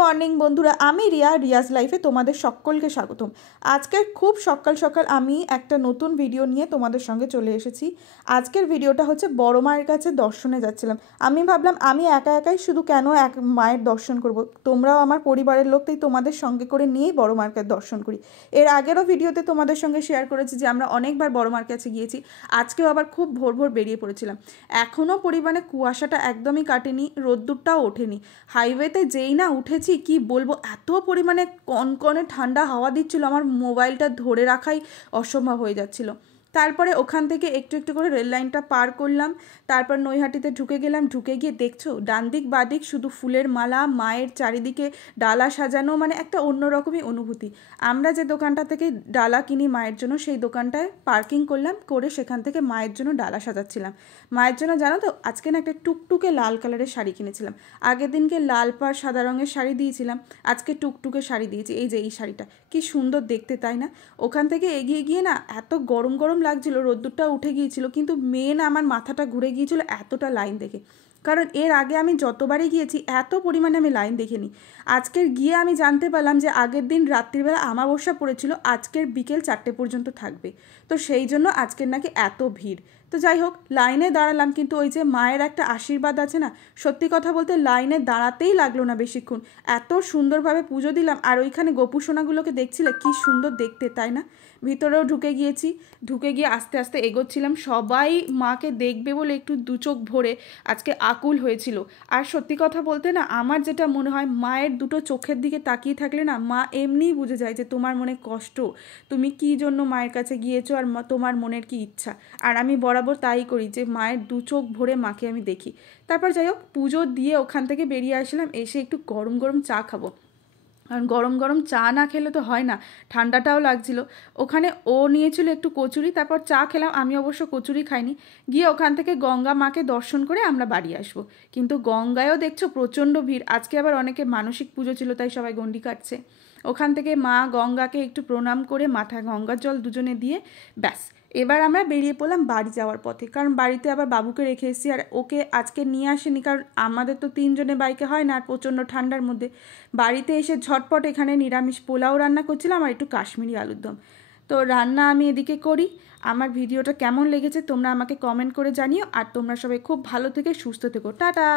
Morning বন্ধুরা, আমি রিয়াজ লাইফে তোমাদের সকলকে স্বাগতম। আজকের খুব সকাল সকাল আমি একটা নতুন ভিডিও নিয়ে তোমাদের সঙ্গে চলে এসেছি। আজকের ভিডিওটা হচ্ছে বড় মায়ের কাছে দর্শনে যাচ্ছিলাম। আমি ভাবলাম আমি একা একাই শুধু কেন এক মায়ের দর্শন করব, তোমরাও আমার পরিবারের লোক, তাই তোমাদের সঙ্গে করে নিয়েই বড় মায়ের কাছে দর্শন করি। এর আগেরও ভিডিওতে তোমাদের সঙ্গে শেয়ার করেছি যে আমরা অনেকবার বড় মার কাছে গিয়েছি। আজকেও আবার খুব ভোর ভোর বেরিয়ে পড়েছিলাম। এখনও পরিমাণে কুয়াশাটা একদমই কাটেনি, রোদ্দুরটাও ওঠেনি। হাইওয়েতে যেই না উঠেছি কি বলবো, এত পরিমাণে কনকনে ঠান্ডা হাওয়া দিচ্ছিল, আমার মোবাইলটা ধরে রাখাই অসম্ভব হয়ে যাচ্ছিল। তারপরে ওখান থেকে একটু একটু করে রেল লাইনটা পার করলাম। তারপর নৈহাটিতে ঢুকে গেলাম। ঢুকে গিয়ে দেখছো ডান দিক বাদিক শুধু ফুলের মালা, মায়ের চারিদিকে ডালা সাজানো, মানে একটা অন্যরকমই অনুভূতি। আমরা যে দোকানটা থেকে ডালা কিনি মায়ের জন্য, সেই দোকানটায় পার্কিং করলাম, করে সেখান থেকে মায়ের জন্য ডালা সাজাচ্ছিলাম। মায়ের জন্য জানো তো, আজকে না একটা টুকটুকে লাল কালারের শাড়ি কিনেছিলাম। আগের দিনকে লাল পাড় সাদা রঙের শাড়ি দিয়েছিলাম, আজকে টুকটুকে শাড়ি দিয়েছি। এই যে এই শাড়িটা কি সুন্দর দেখতে, তাই না? ওখান থেকে এগিয়ে গিয়ে না এত গরম গরম লাগছিল, রোদ্দুরটা উঠে গিয়েছিল, কিন্তু মেন আমার মাথাটা ঘুরে গিয়েছিল এতটা লাইন দেখে। কারণ এর আগে আমি যতবারই গিয়েছি এত পরিমাণে আমি লাইন দেখিনি। আজকের গিয়ে আমি জানতে পারলাম যে আগের দিন রাত্রিবেলা আমাবস্যা পড়েছিল, আজকের বিকেল 4টে পর্যন্ত থাকবে। তো সেই জন্য আজকের নাকি এত ভিড়। তো যাই হোক, লাইনে দাঁড়ালাম, কিন্তু ওই যে মায়ের একটা আশীর্বাদ আছে না, সত্যি কথা বলতে লাইনে দাঁড়াতেই লাগলো না বেশিক্ষণ। এত সুন্দরভাবে পুজো দিলাম। আর ওইখানে গোপুসোনাগুলোকে দেখছিলে কি সুন্দর দেখতে, তাই না? ভিতরেও ঢুকে গিয়েছি। ঢুকে গিয়ে আস্তে আস্তে এগোচ্ছিলাম। সবাই মাকে দেখবে বলে একটু দু চোখ ভরে আজকে আকুল হয়েছিল। আর সত্যি কথা বলতে না, আমার যেটা মনে হয়, মায়ের দুটো চোখের দিকে তাকিয়ে থাকলে না মা এমনিই বুঝে যায় যে তোমার মনে কষ্ট, তুমি কী জন্য মায়ের কাছে গিয়েছো, আর তোমার মনের কি ইচ্ছা। আর আমি বরাবর তাই করি, যে মায়ের দু চোখ ভরে মাকে আমি দেখি। তারপর যাই হোক, পুজো দিয়ে ওখান থেকে বেরিয়ে আসলাম। এসে একটু গরম গরম চা খাবো, কারণ গরম গরম চা না খেলে তো হয় না, ঠান্ডাটাও লাগছিল। ওখানে ও নিয়েছিল একটু কচুরি, তারপর চা খেলাম। আমি অবশ্য কচুরি খাইনি। গিয়ে ওখান থেকে গঙ্গা মাকে দর্শন করে আমরা বাড়ি আসবো। কিন্তু গঙ্গায়ও দেখছো প্রচণ্ড ভিড়। আজকে আবার অনেকে মানসিক পুজো ছিল, তাই সবাই গণ্ডি কাটছে। ওখান থেকে মা গঙ্গাকে একটু প্রণাম করে মাথায় গঙ্গার জল দুজনে দিয়ে ব্যাস এবার আমরা বেরিয়ে পড়লাম বাড়ি যাওয়ার পথে। কারণ বাড়িতে আবার বাবুকে রেখে এসেছি, আর ওকে আজকে নিয়ে আসেনি, কারণ আমাদের তো 3জনের বাইকে হয় না, আর প্রচণ্ড ঠান্ডার মধ্যে। বাড়িতে এসে ঝটপট এখানে নিরামিষ পোলাও রান্না করছিলাম, আর একটু কাশ্মীরি আলুর দম। তো রান্না আমি এদিকে করি। আমার ভিডিওটা কেমন লেগেছে তোমরা আমাকে কমেন্ট করে জানিও। আর তোমরা সবাই খুব ভালো থেকে সুস্থ থেকো। টাটা।